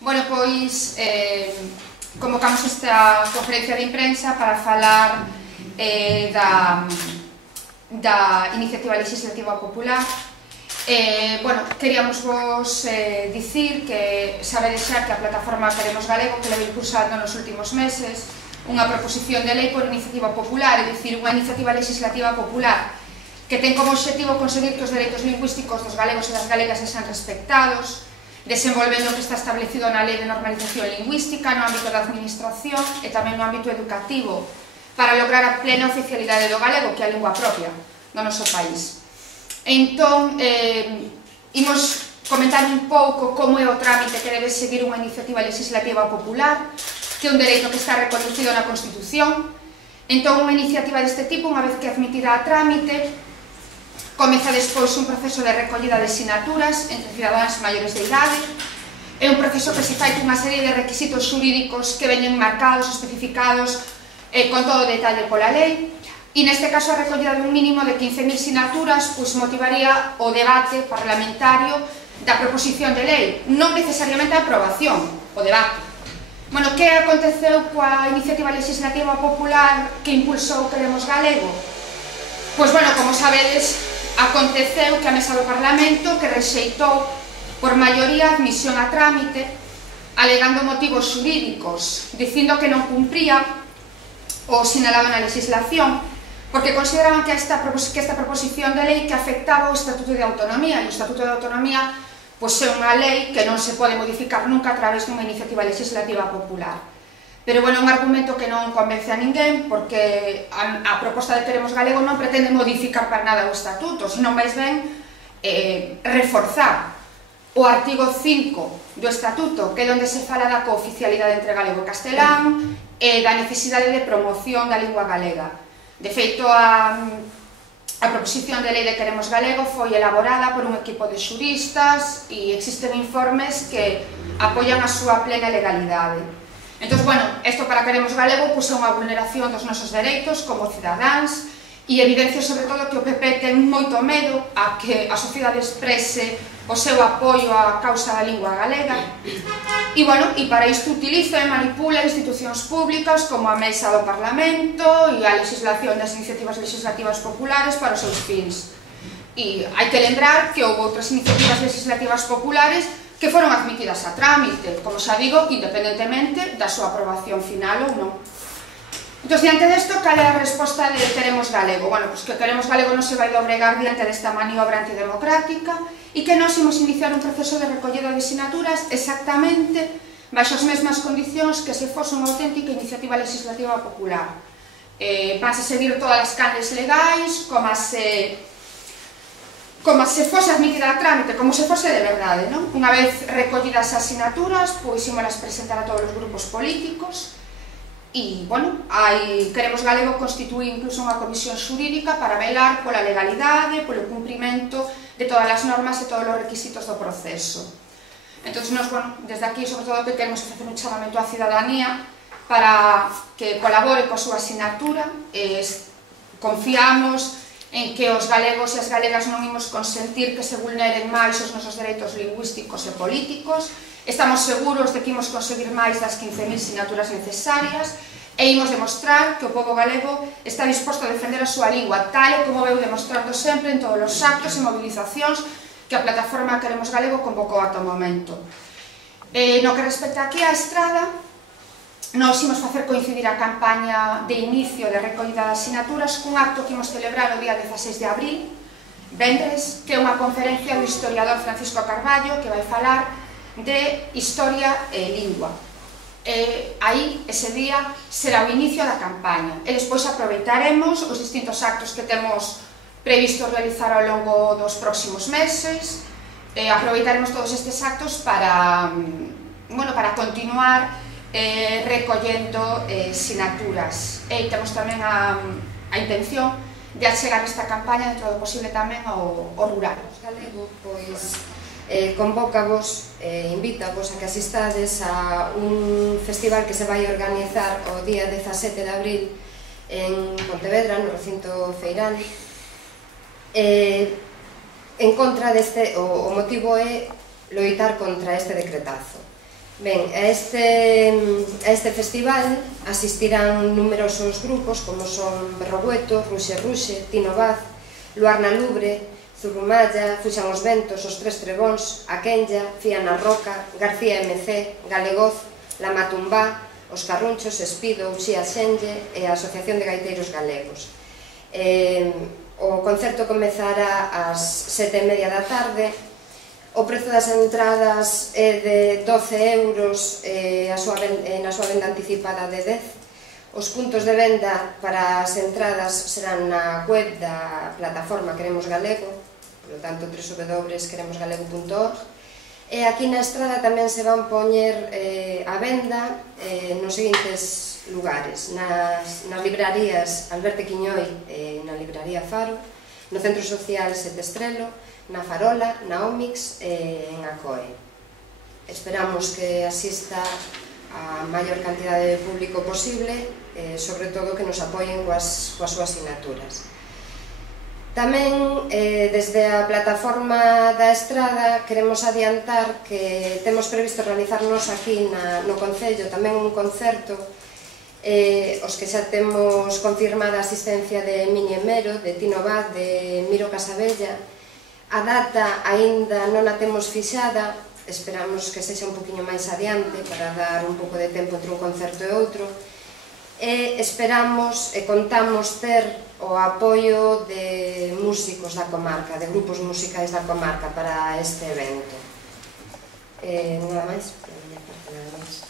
Bueno, pois convocamos esta conferencia de imprensa para falar da iniciativa legislativa popular. Bueno, queríamos vos dicir que sabedes xa que a plataforma Queremos Galego, que leva impulsando nos últimos meses unha proposición de lei por iniciativa popular, é dicir, unha iniciativa legislativa popular que ten como obxectivo conseguir que os dereitos lingüísticos dos galegos e das galegas sexan respectados, desenvolvendo o que está establecido na Lei de Normalización Lingüística no ámbito da administración e tamén no ámbito educativo para lograr a plena oficialidade do galego, que é a lingua propia do noso país. Entón, imos comentar un pouco como é o trámite que debe seguir unha iniciativa legislativa popular, que é un dereito que está reconocido na Constitución. Entón, unha iniciativa deste tipo, unha vez que é admitida a trámite, comeza despois un proceso de recollida de sinaturas entre cidadáns maiores de idade. É un proceso que se fai cunha serie de requisitos xurídicos que veñen marcados, especificados con todo o detalle pola lei. E neste caso a recollida dun mínimo de 15.000 sinaturas motivaría o debate parlamentario da proposición de lei, non necesariamente a aprobación, o debate. Bueno, que aconteceu coa iniciativa legislativa popular que impulsou Queremos Galego? Pois, bueno, como sabedes, aconteceu que a Mesa do Parlamento que rexeitou por maioría a admisión a trámite alegando motivos xurídicos, dicindo que non cumpría o sinalaba na legislación, porque consideraban que esta proposición de lei que afectaba o Estatuto de Autonomía, e o Estatuto de Autonomía pois é unha lei que non se pode modificar nunca a través dunha iniciativa legislativa popular. Pero, bueno, é un argumento que non convence a ninguén, porque a proposta de Queremos Galego non pretende modificar para nada o Estatuto, senón máis ben reforzar o artigo 5 do Estatuto, que é onde se fala da cooficialidade entre galego e castelán e da necesidade de promoción da lingua galega. De feito, a proposición de lei de Queremos Galego foi elaborada por un equipo de xuristas e existen informes que apoian a súa plena legalidade. Entón, bueno, isto para Queremos Galego é unha vulneración dos nosos dereitos como cidadáns e evidencia sobre todo que o PP ten moito medo a que a sociedade exprese o seu apoio á causa da lingua galega e, bueno, e para isto utiliza e manipula institucións públicas como a Mesa do Parlamento e a legislación das iniciativas legislativas populares para os seus fins. E hai que lembrar que houve outras iniciativas legislativas populares que foron admitidas a trámite, como xa digo, independentemente da súa aprobación final ou non. Entón, diante desto, cal é a resposta de Queremos Galego? Bueno, pois que Queremos Galego non se vai dobregar diante desta maniobra antidemocrática e que nós imos iniciar un proceso de recollida de sinaturas exactamente baixo as mesmas condicións que se fose unha auténtica iniciativa legislativa popular. Vanse seguir todas as canles legais, como se fose admitida a trámite, como se fose de verdade, non? Unha vez recollidas as sinaturas, pois ímolas presentar a todos os grupos políticos e, bueno, Queremos Galego constitúe incluso unha comisión xurídica para velar pola legalidade, polo cumprimento de todas as normas e todos os requisitos do proceso. Entón, nos, bueno, desde aquí, sobre todo, que queremos facer un chamamento á cidadanía para que colabore coa súa sinatura. Confiamos en que os galegos e as galegas non imos consentir que se vulneren máis os nosos dereitos lingüísticos e políticos. Estamos seguros de que imos conseguir máis das 15.000 sinaturas necesarias e imos demostrar que o pobo galego está disposto a defender a súa lingua, tal como veu demostrando sempre en todos os actos e movilizacións que a plataforma Queremos Galego convocou ata o momento. No que respecta aquí á estrada, nos imos facer coincidir a campaña de inicio de recollida das sinaturas cun acto que imos celebrar o día 16 de abril, vendres, que é unha conferencia do historiador Francisco Carballo que vai falar de historia e lingua. Aí, ese día, será o inicio da campaña e despois aproveitaremos os distintos actos que temos previsto realizar ao longo dos próximos meses. Aproveitaremos todos estes actos para continuar recollendo sinaturas e temos tamén a intención de achegar esta campaña dentro do posible tamén ao rural. Galego, pois, convócavos, invítavos a que asistades a un festival que se vai organizar o día 17 de abril en Pontevedra, no recinto feiral. En contra deste, o motivo é loitar contra este decretazo. Ben, a este festival asistirán numerosos grupos como son Berrogueto, Ruxe Ruxe, Tino Vaz, Luar na Lubre, Zurrumalla, Fuxan os Ventos, Os Tres Trebóns, A Quenya, Fía na Roca, García MC, Galegoz, La Matumbá, Os Carrunchos, Espido, Uxía Xenlle e a Asociación de Gaiteiros Galegos. O concerto comezará ás 7:30 da tarde. O prezo das entradas é de 12 euros na súa venda anticipada de 10. Os puntos de venda para as entradas serán na web da plataforma Queremos Galego, por lo tanto www.queremosgalego.org. E aquí na estrada tamén se van poñer a venda nos seguintes lugares: nas librarías Alberto Quiñoi e na libraría Faro, no Centro Social Sete Estrelo, na Farola, na Omix e en Acoe. Esperamos que asista a maior cantidade de público posible, sobre todo que nos apoien coas súas sinaturas. Tamén, desde a plataforma da Estrada, queremos adiantar que temos previsto realizarnos aquí no Concello tamén un concerto, os que xa temos confirmada a asistencia de Miñe Mero, de Tino Vaz, de Miro Casabella. A data aínda non a temos fixada, esperamos que sexa un poquinho máis adiante para dar un pouco de tempo entre un concerto e outro, e esperamos e contamos ter o apoio de músicos da comarca, de grupos musicais da comarca para este evento. Nada máis, por a miña parte, nada máis.